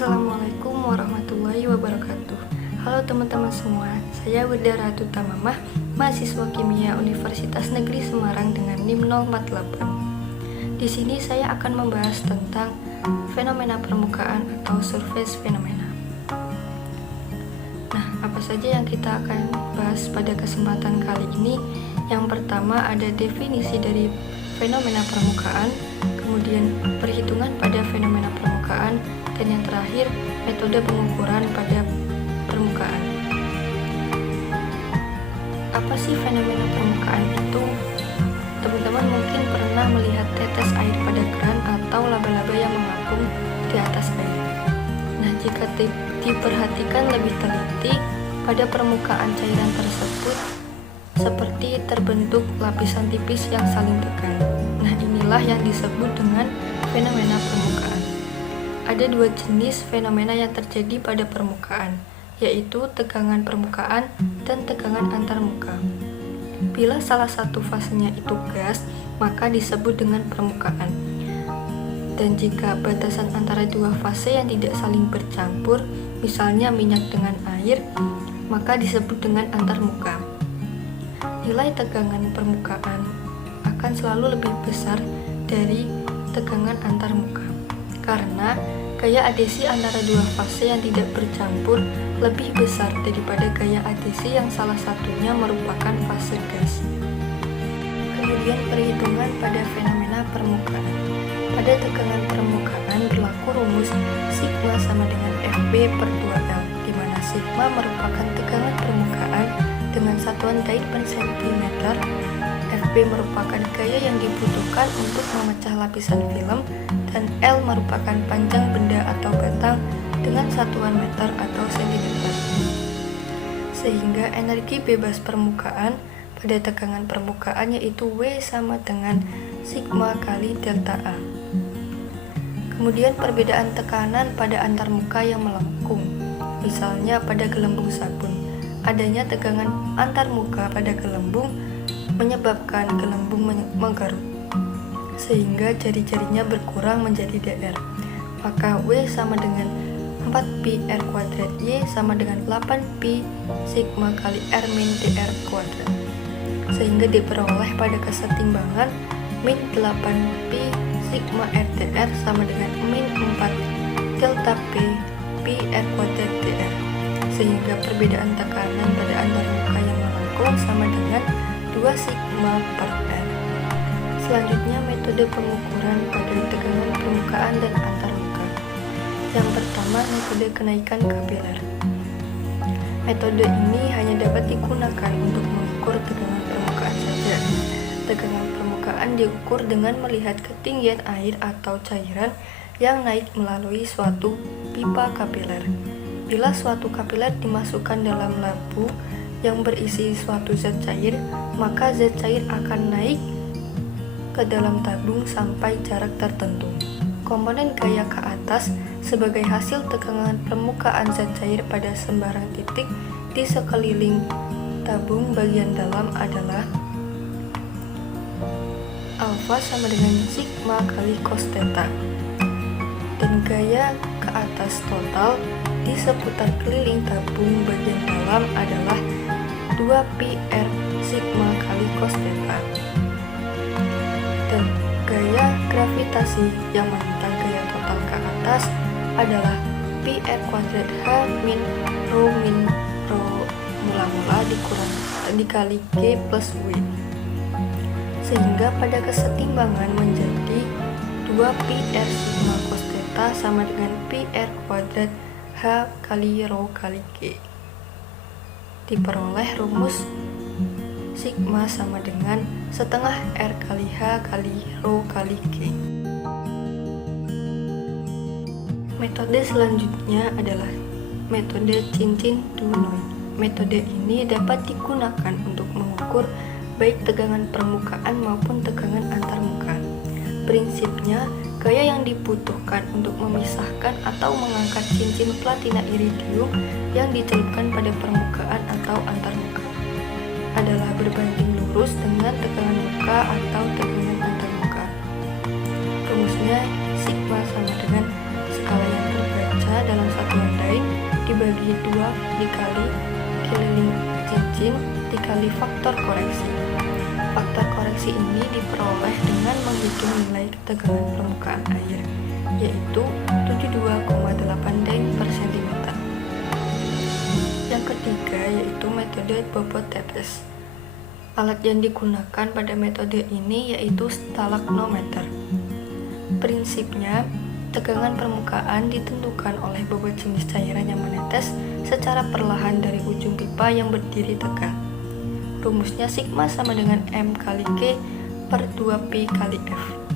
Assalamualaikum warahmatullahi wabarakatuh. Halo teman-teman semua, saya Wirda Ratu Tamamah, mahasiswa kimia Universitas Negeri Semarang dengan NIM 048. Di sini saya akan membahas tentang fenomena permukaan atau surface fenomena. Nah, apa saja yang kita akan bahas pada kesempatan kali ini? Yang pertama ada definisi dari fenomena permukaan, kemudian perhitungan pada fenomena permukaan, dan yang terakhir metode pengukuran pada permukaan. Apa sih fenomena permukaan itu? Teman-teman mungkin pernah melihat tetes air pada keran atau laba-laba yang mengapung di atas air. Nah, jika diperhatikan lebih teliti, pada permukaan cairan tersebut seperti terbentuk lapisan tipis yang saling tekan. Nah, inilah yang disebut dengan fenomena permukaan. Ada dua jenis fenomena yang terjadi pada permukaan, yaitu tegangan permukaan dan tegangan antarmuka. Bila salah satu fasenya itu gas, maka disebut dengan permukaan. Dan jika batasan antara dua fase yang tidak saling bercampur, misalnya minyak dengan air, maka disebut dengan antarmuka. Nilai tegangan permukaan akan selalu lebih besar dari tegangan antarmuka, karena gaya adhesi antara dua fase yang tidak bercampur lebih besar daripada gaya adhesi yang salah satunya merupakan fase gas. Kemudian perhitungan pada fenomena permukaan. Pada tegangan permukaan berlaku rumus sigma sama dengan Fb per 2L, di mana sigma merupakan tegangan permukaan dengan satuan Daidt per sentimeter. Fb merupakan gaya yang dibutuhkan untuk memecah lapisan film, dan L merupakan panjang benda atau batang dengan satuan meter atau sentimeter. Sehingga energi bebas permukaan pada tegangan permukaan yaitu W sama dengan sigma kali delta A. Kemudian perbedaan tekanan pada antarmuka yang melengkung. Misalnya pada gelembung sabun, adanya tegangan antarmuka pada gelembung menyebabkan gelembung menggarut, sehingga jari-jarinya berkurang menjadi dr. Maka W sama dengan 4pi R kuadrat Y sama dengan 8pi sigma kali R min dr kuadrat, sehingga diperoleh pada kesetimbangan min 8pi sigma R dr sama dengan min 4 delta P pi R kuadrat dr, sehingga perbedaan tekanan pada antarmuka yang melengkung sama dengan 2 sigma per R. Selanjutnya metode pengukuran pada tegangan permukaan dan antarmuka. Yang pertama, metode kenaikan kapiler. Metode ini hanya dapat digunakan untuk mengukur tegangan permukaan saja. Tegangan permukaan diukur dengan melihat ketinggian air atau cairan yang naik melalui suatu pipa kapiler. Bila suatu kapiler dimasukkan dalam lampu yang berisi suatu zat cair, maka zat cair akan naik ke dalam tabung sampai jarak tertentu. Komponen gaya ke atas sebagai hasil tegangan permukaan zat cair pada sembarang titik di sekeliling tabung bagian dalam adalah alfa sama dengan sigma kali cos theta, dan gaya ke atas total di seputar keliling tabung bagian dalam adalah 2pi R sigma kali cos theta. Dan gaya gravitasi yang menentang gaya total ke atas adalah pi R kuadrat H min rho mula-mula dikali G plus W, sehingga pada kesetimbangan menjadi 2pi R sigma cos theta sama dengan pi R kuadrat H kali rho kali G. Diperoleh rumus sigma sama dengan setengah R kali H kali rho kali G. Metode selanjutnya adalah metode Cincin-Dunoy. Metode ini dapat digunakan untuk mengukur baik tegangan permukaan maupun tegangan antarmuka. Prinsipnya, gaya yang dibutuhkan untuk memisahkan atau mengangkat cincin platina iridium yang dicelupkan pada permukaan atau antarmuka adalah berbanding lurus dengan tegangan muka atau tegangan antarmuka. Rumusnya sigma sama dengan skala yang terbaca dalam dibagi 2 dikali keliling cincin dikali faktor koreksi. Faktor koreksi ini diperoleh dengan menghitung nilai ketegangan permukaan air, yaitu 72,8 Deng per cm. Yang ketiga yaitu metode bobot tetes. Alat yang digunakan pada metode ini yaitu stalagnometer. Prinsipnya, tegangan permukaan ditentukan oleh bobot jenis cairan yang menetes secara perlahan dari ujung pipa yang berdiri tegak. Rumusnya sigma sama dengan M kali G per 2Pi kali F.